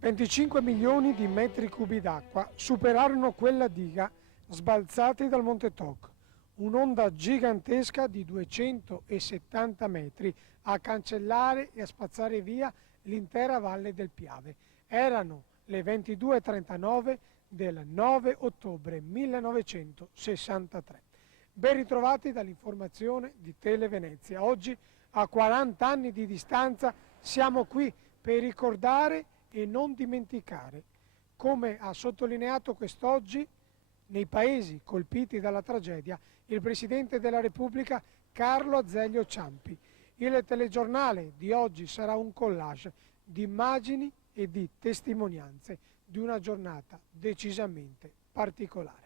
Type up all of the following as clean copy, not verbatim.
25 milioni di metri cubi d'acqua superarono quella diga sbalzati dal Monte Toc, un'onda gigantesca di 270 metri a cancellare e a spazzare via l'intera valle del Piave. Erano le 22:39 del 9 ottobre 1963. Ben ritrovati dall'informazione di Tele Venezia. Oggi, a 40 anni di distanza, siamo qui per ricordare e non dimenticare, come ha sottolineato quest'oggi nei paesi colpiti dalla tragedia il Presidente della Repubblica Carlo Azeglio Ciampi. Il telegiornale di oggi sarà un collage di immagini e di testimonianze di una giornata decisamente particolare.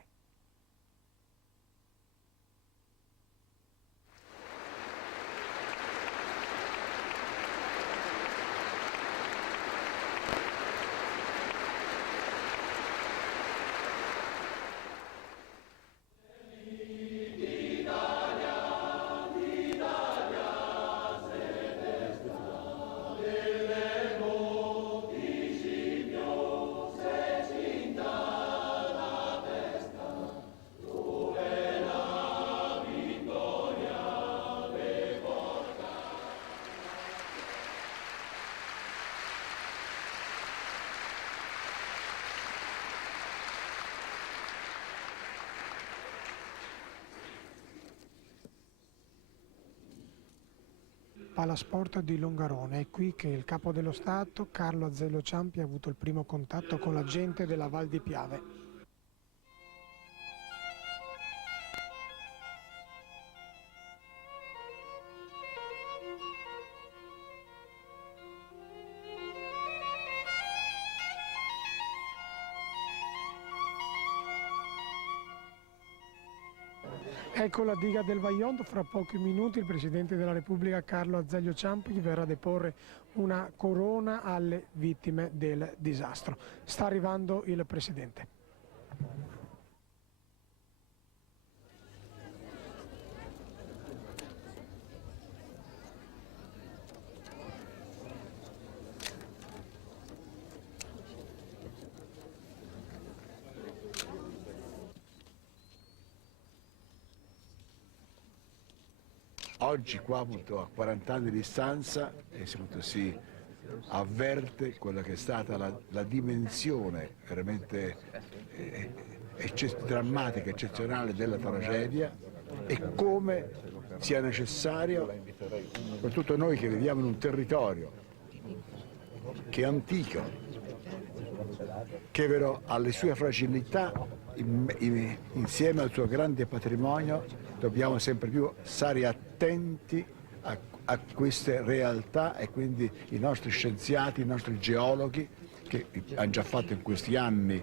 Palasport di Longarone, è qui che il capo dello Stato, Carlo Azeglio Ciampi, ha avuto il primo contatto con la gente della Val di Piave. Ecco la diga del Vajont. Fra pochi minuti il Presidente della Repubblica Carlo Azeglio Ciampi verrà a deporre una corona alle vittime del disastro. Sta arrivando il Presidente. Oggi qua appunto a 40 anni di distanza si avverte quella che è stata la dimensione veramente drammatica, eccezionale della tragedia e come sia necessario, soprattutto noi che viviamo in un territorio che è antico, che però ha le sue fragilità, insieme al suo grande patrimonio dobbiamo sempre più stare attenti a queste realtà e quindi i nostri scienziati, i nostri geologhi che hanno già fatto in questi anni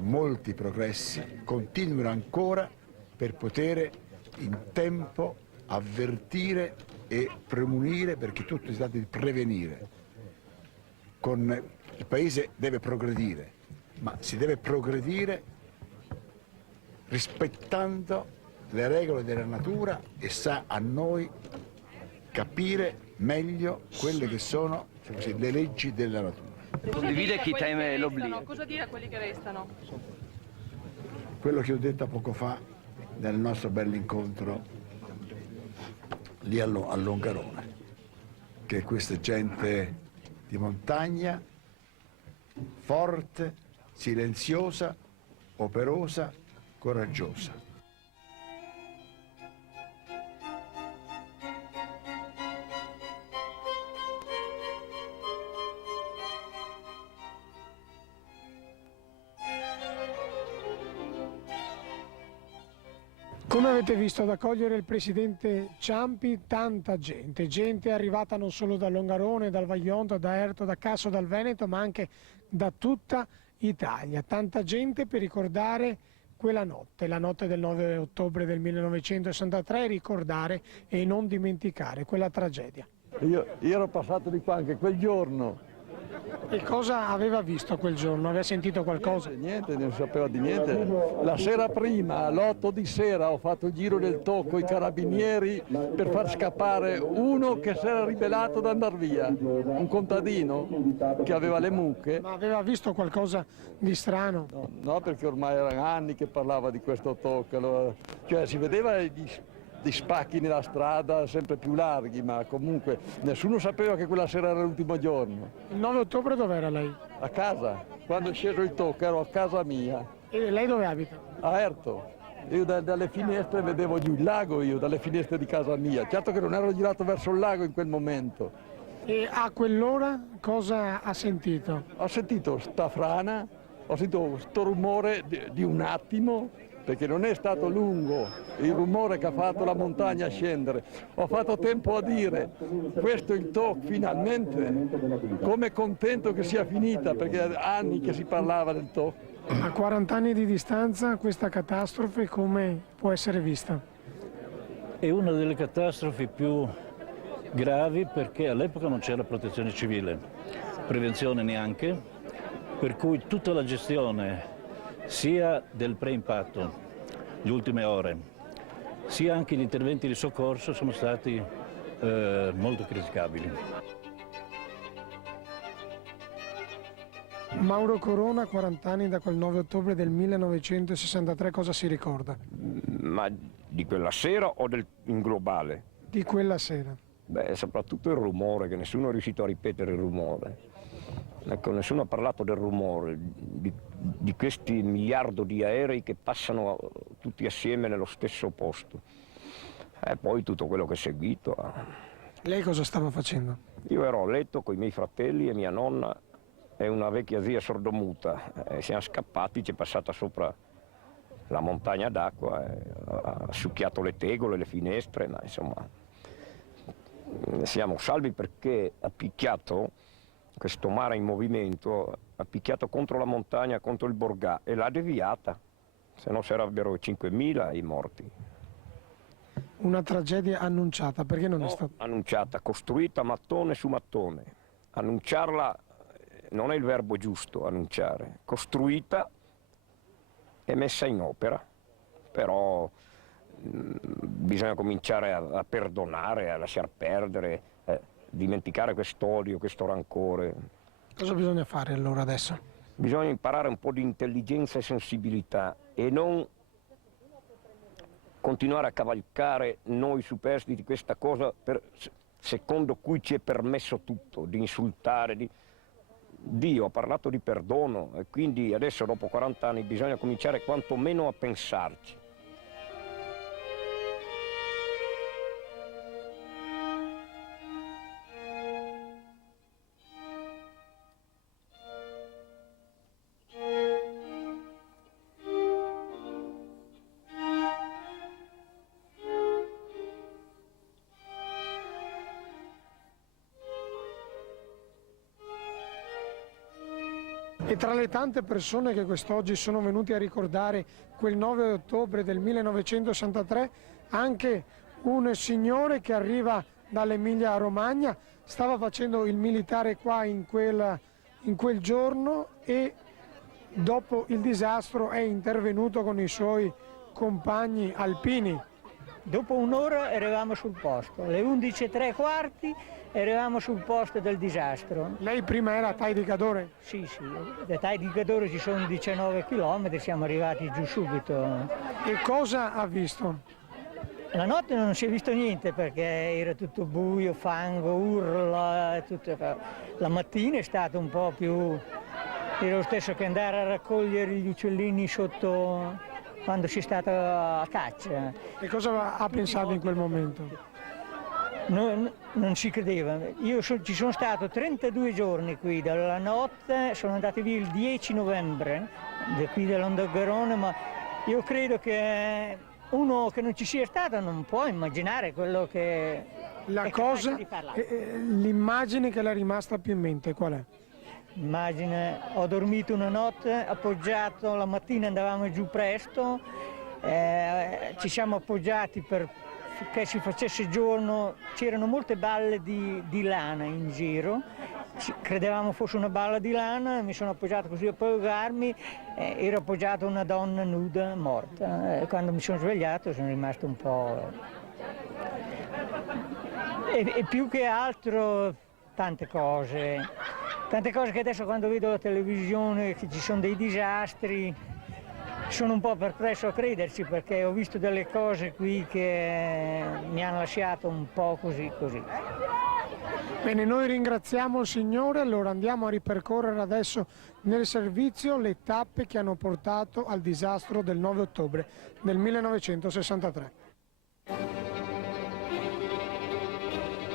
molti progressi, continuano ancora per poter in tempo avvertire e premunire, perché tutto si tratta di prevenire. Il Paese deve progredire, ma si deve progredire rispettando le regole della natura e sta a noi capire meglio quelle che sono le leggi della natura. Condivide chi teme l'oblio. Cosa dire a quelli che restano? Quello che ho detto poco fa nel nostro bell'incontro lì a Longarone, che questa gente di montagna, forte, silenziosa, operosa, coraggiosa. Come avete visto, ad accogliere il Presidente Ciampi tanta gente arrivata non solo da Longarone, dal Vajont, da Erto, da Casso, dal Veneto, ma anche da tutta Italia. Tanta gente per ricordare quella notte, la notte del 9 ottobre del 1963, ricordare e non dimenticare quella tragedia. Io ero passato di qua anche quel giorno E cosa aveva visto quel giorno? Aveva sentito qualcosa? Niente, non sapeva di niente. La sera prima, all'8 di sera, ho fatto il giro del tocco i carabinieri per far scappare uno che si era ribellato ad andare via, un contadino che aveva le mucche. Ma aveva visto qualcosa di strano? No, perché ormai erano anni che parlava di questo tocco, cioè si vedeva di spacchi nella strada sempre più larghi, ma comunque nessuno sapeva che quella sera era l'ultimo giorno. Il 9 ottobre dov'era lei? A casa, quando è sceso il tocco ero a casa mia, E lei dove abita? a Erto. Io dalle finestre vedevo giù il lago, io dalle finestre di casa mia. Certo che non ero girato verso il lago in quel momento. E a quell'ora cosa ha sentito? Ho sentito sta frana, ho sentito sto rumore di un attimo, perché non è stato lungo il rumore che ha fatto la montagna scendere. Ho fatto tempo a dire, questo è il tocco finalmente, come contento che sia finita, perché anni che si parlava del tocco. A 40 anni di distanza questa catastrofe come può essere vista? È una delle catastrofi più gravi perché all'epoca non c'era protezione civile, prevenzione neanche, per cui tutta la gestione sia del preimpatto, le ultime ore, sia anche gli interventi di soccorso sono stati molto criticabili. Mauro Corona, 40 anni da quel 9 ottobre del 1963, cosa si ricorda? Ma di quella sera o in globale? Di quella sera. Beh, soprattutto il rumore, che nessuno è riuscito a ripetere il rumore. Ecco, nessuno ha parlato del rumore, di questi miliardi di aerei che passano tutti assieme nello stesso posto. E poi tutto quello che è seguito. Lei cosa stava facendo? Io ero a letto con i miei fratelli e mia nonna e una vecchia zia sordomuta. Siamo scappati, ci è passata sopra la montagna d'acqua, ha succhiato le tegole, le finestre, ma insomma siamo salvi perché ha picchiato, questo mare in movimento, ha picchiato contro la montagna, contro il Borgà e l'ha deviata, se no sarebbero 5.000 i morti. Una tragedia annunciata, perché non è stata? Annunciata, costruita mattone su mattone. Annunciarla non è il verbo giusto, annunciare. Costruita e messa in opera, però bisogna cominciare a perdonare, a lasciar perdere, dimenticare quest'odio, questo rancore. Cosa bisogna fare allora adesso? Bisogna imparare un po' di intelligenza e sensibilità e non continuare a cavalcare noi superstiti di questa cosa secondo cui ci è permesso tutto, di insultare. Dio ha parlato di perdono e quindi adesso dopo 40 anni bisogna cominciare quantomeno a pensarci. E tra le tante persone che quest'oggi sono venuti a ricordare quel 9 ottobre del 1963, anche un signore che arriva dall'Emilia Romagna, stava facendo il militare qua in quel giorno e dopo il disastro è intervenuto con i suoi compagni alpini. Dopo un'ora eravamo sul posto, alle 11:03 eravamo sul posto del disastro. Lei prima era a Tai di Cadore? Sì, da Tai di Cadore ci sono 19 chilometri, siamo arrivati giù subito. E cosa ha visto? La notte non si è visto niente perché era tutto buio, fango, urla, tutto. La mattina è stato un po' più... era lo stesso che andare a raccogliere gli uccellini sotto quando si è stato a caccia. E cosa ha pensato in quel momento? Non ci credeva. Io ci sono stato 32 giorni qui, dalla notte sono andato via il 10 novembre, da qui dall'Ondogarone, ma io credo che uno che non ci sia stato non può immaginare quello che La cosa, l'immagine che le è rimasta più in mente qual è? Immagine, ho dormito una notte, appoggiato, la mattina andavamo giù presto, ci siamo appoggiati per che si facesse giorno, c'erano molte balle di lana in giro, credevamo fosse una balla di lana, mi sono appoggiato così a piegarmi, ero appoggiato a una donna nuda morta. Quando mi sono svegliato sono rimasto un po'... E più che altro tante cose che adesso quando vedo la televisione che ci sono dei disastri sono un po' perplesso a crederci, perché ho visto delle cose qui che mi hanno lasciato un po' così. Bene, noi ringraziamo il Signore, allora andiamo a ripercorrere adesso nel servizio le tappe che hanno portato al disastro del 9 ottobre del 1963.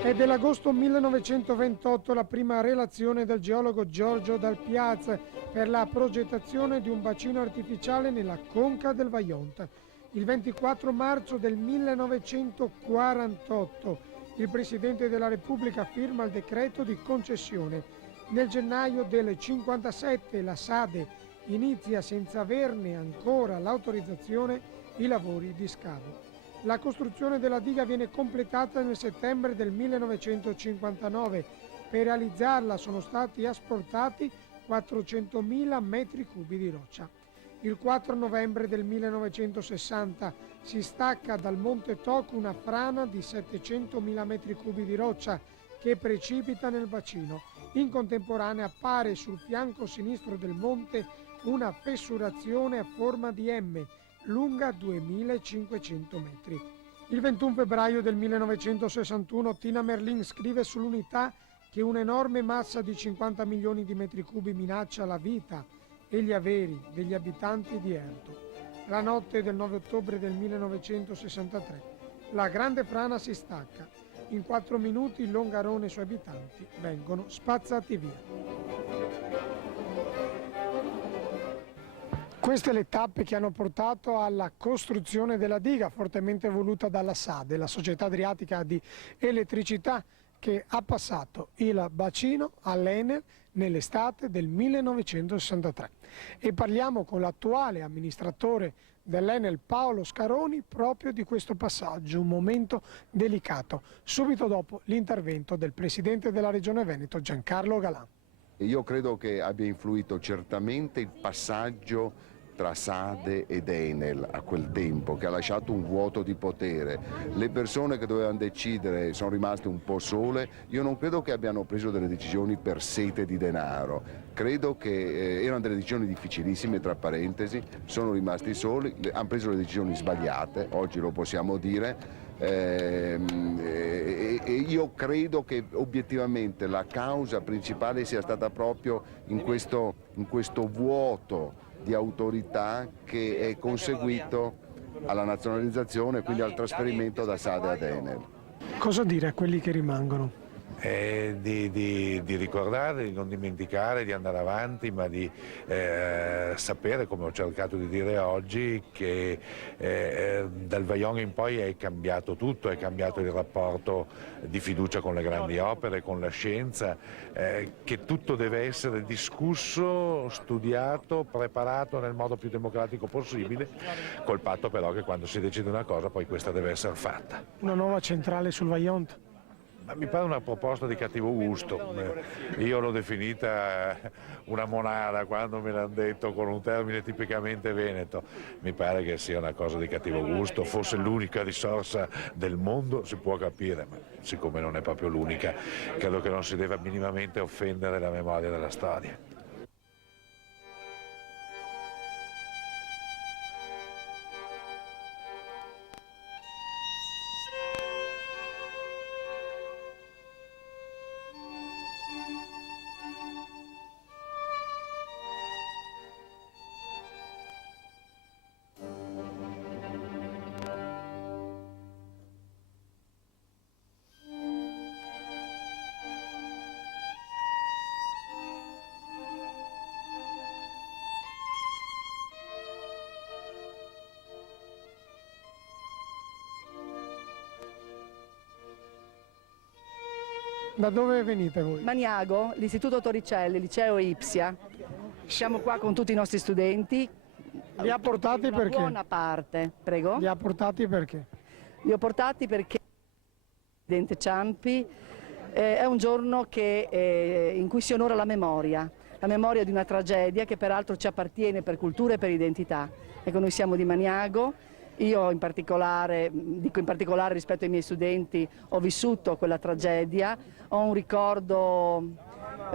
È dell'agosto 1928 la prima relazione del geologo Giorgio Dal Piaz per la progettazione di un bacino artificiale nella conca del Vajont. Il 24 marzo del 1948 il Presidente della Repubblica firma il decreto di concessione. Nel gennaio del 57 la SADE inizia, senza averne ancora l'autorizzazione, i lavori di scavo. La costruzione della diga viene completata nel settembre del 1959. Per realizzarla sono stati asportati 400.000 metri cubi di roccia. Il 4 novembre del 1960 si stacca dal Monte Toc una frana di 700.000 metri cubi di roccia che precipita nel bacino. In contemporanea appare sul fianco sinistro del monte una fessurazione a forma di M, lunga 2500 metri. Il 21 febbraio del 1961 Tina Merlin scrive sull'Unità che un'enorme massa di 50 milioni di metri cubi minaccia la vita e gli averi degli abitanti di Erto. La notte del 9 ottobre del 1963 la grande frana si stacca. In 4 minuti Longarone e i suoi abitanti vengono spazzati via. Queste le tappe che hanno portato alla costruzione della diga, fortemente voluta dalla SADE, la Società Adriatica di Elettricità, che ha passato il bacino all'Enel nell'estate del 1963. E parliamo con l'attuale amministratore dell'Enel, Paolo Scaroni, proprio di questo passaggio, un momento delicato, subito dopo l'intervento del Presidente della Regione Veneto, Giancarlo Galan. Io credo che abbia influito certamente il passaggio tra SADE ed Enel a quel tempo, che ha lasciato un vuoto di potere. Le persone che dovevano decidere sono rimaste un po' sole. Io non credo che abbiano preso delle decisioni per sete di denaro, credo che erano delle decisioni difficilissime, tra parentesi, sono rimasti soli, hanno preso le decisioni sbagliate, oggi lo possiamo dire. E io credo che obiettivamente la causa principale sia stata proprio in questo vuoto di autorità che è conseguito alla nazionalizzazione e quindi al trasferimento da SADE ad Enel. Cosa dire a quelli che rimangono? Di ricordare, di non dimenticare, di andare avanti, ma di sapere, come ho cercato di dire oggi, che dal Vajont in poi è cambiato tutto, è cambiato il rapporto di fiducia con le grandi opere, con la scienza, che tutto deve essere discusso, studiato, preparato nel modo più democratico possibile, col patto però che quando si decide una cosa poi questa deve essere fatta. Una nuova centrale sul Vajont? Ma mi pare una proposta di cattivo gusto, io l'ho definita una monada quando me l'hanno detto con un termine tipicamente veneto, mi pare che sia una cosa di cattivo gusto, fosse l'unica risorsa del mondo si può capire, ma siccome non è proprio l'unica credo che non si debba minimamente offendere la memoria della storia. Da dove venite voi? Maniago, l'Istituto Torricelli, Liceo Ipsia. Siamo qua con tutti i nostri studenti. Li ha portati perché? Buona parte, prego. Li ha portati perché? Li ho portati perché il Presidente Ciampi è un giorno in cui si onora la memoria di una tragedia che peraltro ci appartiene per cultura e per identità. Ecco, noi siamo di Maniago, io in particolare, dico in particolare rispetto ai miei studenti, ho vissuto quella tragedia, ho un ricordo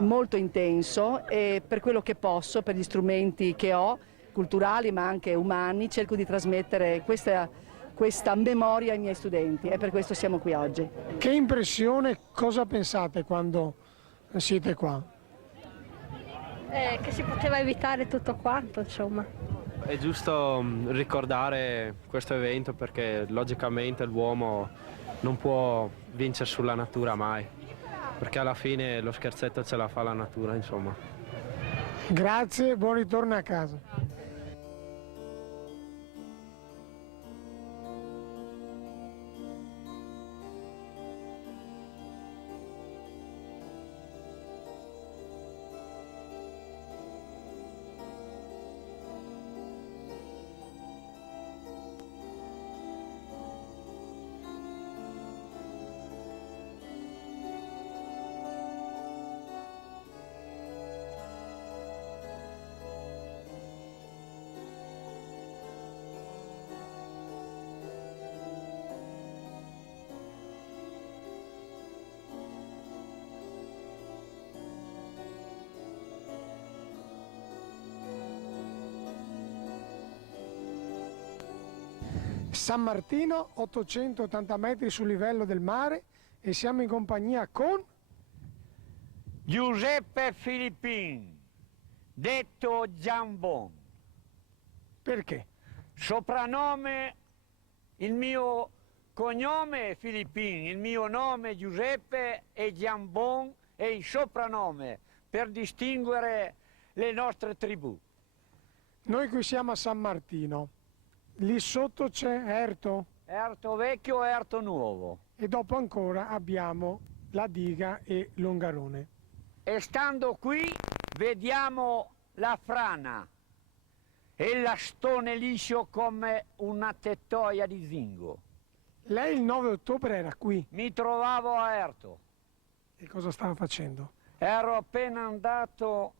molto intenso e per quello che posso, per gli strumenti che ho, culturali ma anche umani, cerco di trasmettere questa memoria ai miei studenti e per questo siamo qui oggi. Che impressione, cosa pensate quando siete qua? Che si poteva evitare tutto quanto, insomma. È giusto ricordare questo evento perché logicamente l'uomo non può vincere sulla natura mai, perché alla fine lo scherzetto ce la fa la natura, insomma. Grazie, buon ritorno a casa. San Martino, 880 metri sul livello del mare e siamo in compagnia con Giuseppe Filippin, detto Jambon. Perché? Soprannome, il mio cognome è Filippin, il mio nome è Giuseppe e Jambon è il soprannome per distinguere le nostre tribù. Noi qui siamo a San Martino. Lì sotto c'è Erto. Erto vecchio e Erto nuovo. E dopo ancora abbiamo la diga e Longarone. E stando qui vediamo la frana e la stone liscio come una tettoia di zingo. Lei il 9 ottobre era qui. Mi trovavo a Erto. E cosa stava facendo? Ero appena andato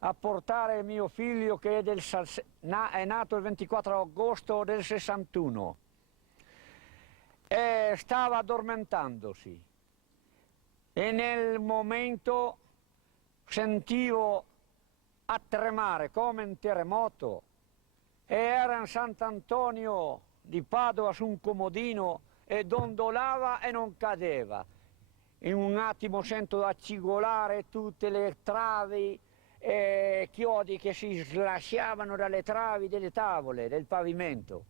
a portare mio figlio che è nato il 24 agosto del 61 e stava addormentandosi e nel momento sentivo a tremare come un terremoto e era in Sant'Antonio di Padova su un comodino e dondolava e non cadeva. In un attimo sento accigolare tutte le travi e chiodi che si slasciavano dalle travi delle tavole, del pavimento.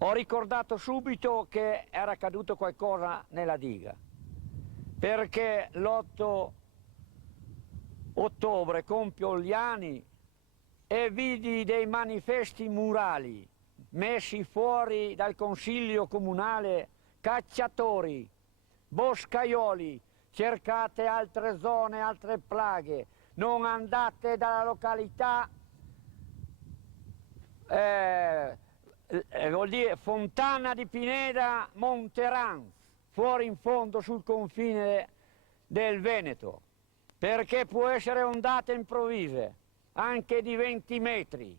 Ho ricordato subito che era caduto qualcosa nella diga, perché l'8 ottobre compio gli anni e vidi dei manifesti murali messi fuori dal consiglio comunale, cacciatori, boscaioli, cercate altre zone, altre plaghe, non andate dalla località, vuol dire Fontana di Pineda, Monteranz, fuori in fondo sul confine del Veneto, perché può essere ondate improvvise, anche di 20 metri,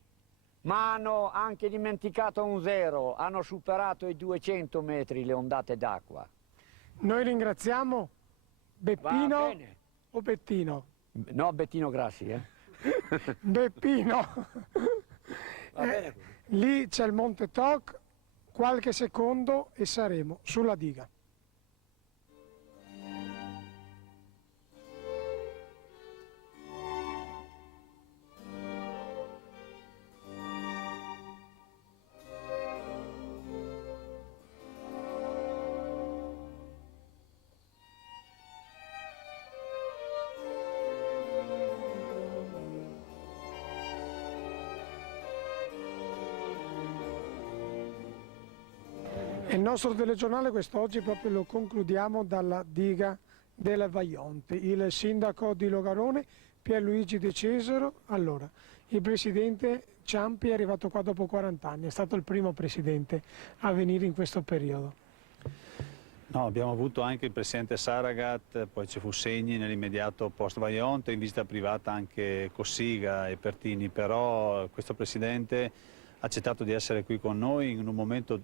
ma hanno anche dimenticato un zero, hanno superato i 200 metri le ondate d'acqua. Noi ringraziamo Beppino o Bettino? No, Bettino Grassi, Beppino. Lì c'è il Monte Toc, qualche secondo e saremo sulla diga. Il nostro telegiornale quest'oggi proprio lo concludiamo dalla diga del Vaionte. Il sindaco di Longarone, Pierluigi De Cesaro, allora, il presidente Ciampi è arrivato qua dopo 40 anni, è stato il primo presidente a venire in questo periodo. No, abbiamo avuto anche il presidente Saragat, poi ci fu Segni nell'immediato post-Vajont, in visita privata anche Cossiga e Pertini, però questo presidente ha accettato di essere qui con noi in un momento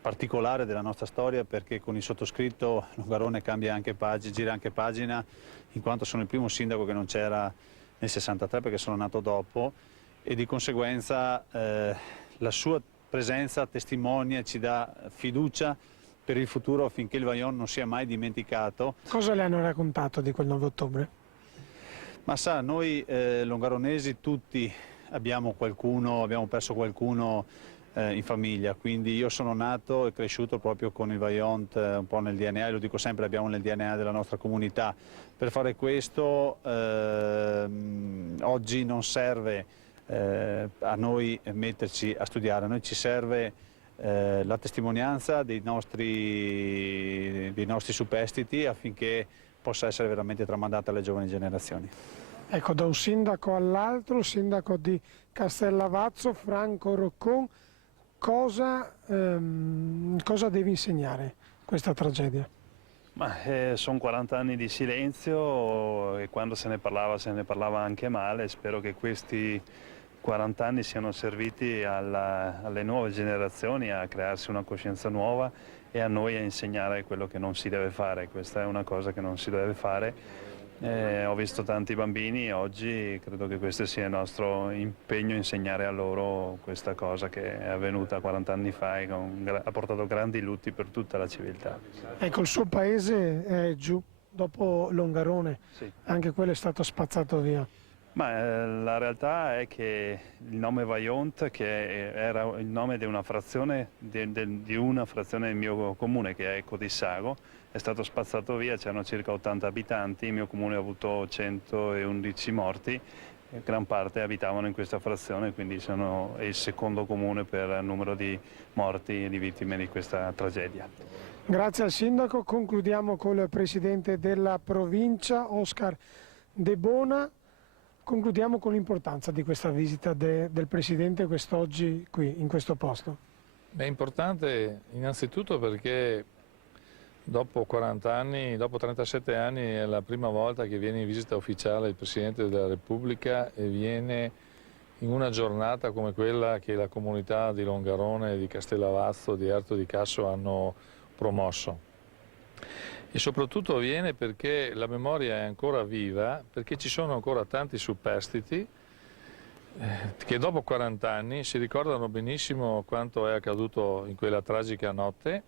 particolare della nostra storia, perché con il sottoscritto Longarone cambia anche pagina, gira anche pagina, in quanto sono il primo sindaco che non c'era nel 63 perché sono nato dopo, e di conseguenza la sua presenza testimonia e ci dà fiducia per il futuro affinché il Vajont non sia mai dimenticato. Cosa le hanno raccontato di quel 9 ottobre? Ma sa, noi longaronesi tutti abbiamo perso qualcuno in famiglia, quindi io sono nato e cresciuto proprio con il Vajont un po' nel DNA, e lo dico sempre, abbiamo nel DNA della nostra comunità. Per fare questo oggi non serve a noi metterci a studiare, a noi ci serve la testimonianza dei nostri superstiti affinché possa essere veramente tramandata alle giovani generazioni. Ecco, da un sindaco all'altro, il sindaco di Castellavazzo, Franco Roccon, cosa deve insegnare questa tragedia? Sono 40 anni di silenzio e quando se ne parlava anche male. Spero che questi 40 anni siano serviti alle nuove generazioni a crearsi una coscienza nuova e a noi a insegnare quello che non si deve fare. Questa è una cosa che non si deve fare. Ho visto tanti bambini oggi, credo che questo sia il nostro impegno, insegnare a loro questa cosa che è avvenuta 40 anni fa e ha portato grandi lutti per tutta la civiltà. Ecco, il suo paese è giù, dopo Longarone, sì. Anche quello è stato spazzato via. La realtà è che il nome Vajont, che era il nome di una frazione del mio comune, che è Codissago, è stato spazzato via, c'erano circa 80 abitanti, il mio comune ha avuto 111 morti, gran parte abitavano in questa frazione, quindi sono il secondo comune per numero di morti e di vittime di questa tragedia. Grazie al sindaco, concludiamo col presidente della provincia, Oscar De Bona. Concludiamo con l'importanza di questa visita del Presidente quest'oggi qui, in questo posto. È importante innanzitutto perché dopo 40 anni, dopo 37 anni è la prima volta che viene in visita ufficiale il Presidente della Repubblica e viene in una giornata come quella che la comunità di Longarone, di Castellavazzo, di Erto di Casso hanno promosso. E soprattutto avviene perché la memoria è ancora viva, perché ci sono ancora tanti superstiti che dopo 40 anni si ricordano benissimo quanto è accaduto in quella tragica notte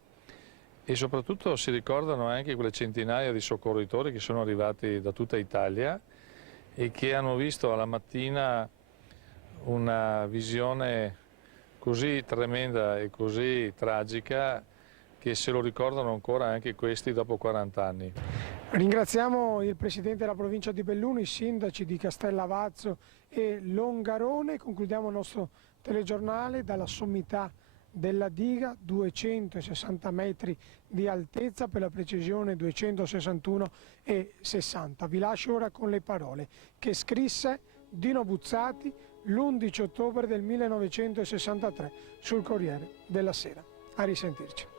e soprattutto si ricordano anche quelle centinaia di soccorritori che sono arrivati da tutta Italia e che hanno visto alla mattina una visione così tremenda e così tragica che se lo ricordano ancora anche questi dopo 40 anni. Ringraziamo il Presidente della Provincia di Belluno, i sindaci di Castellavazzo e Longarone. Concludiamo il nostro telegiornale dalla sommità della diga, 260 metri di altezza, per la precisione 261,60. Vi lascio ora con le parole che scrisse Dino Buzzati l'11 ottobre del 1963 sul Corriere della Sera. A risentirci.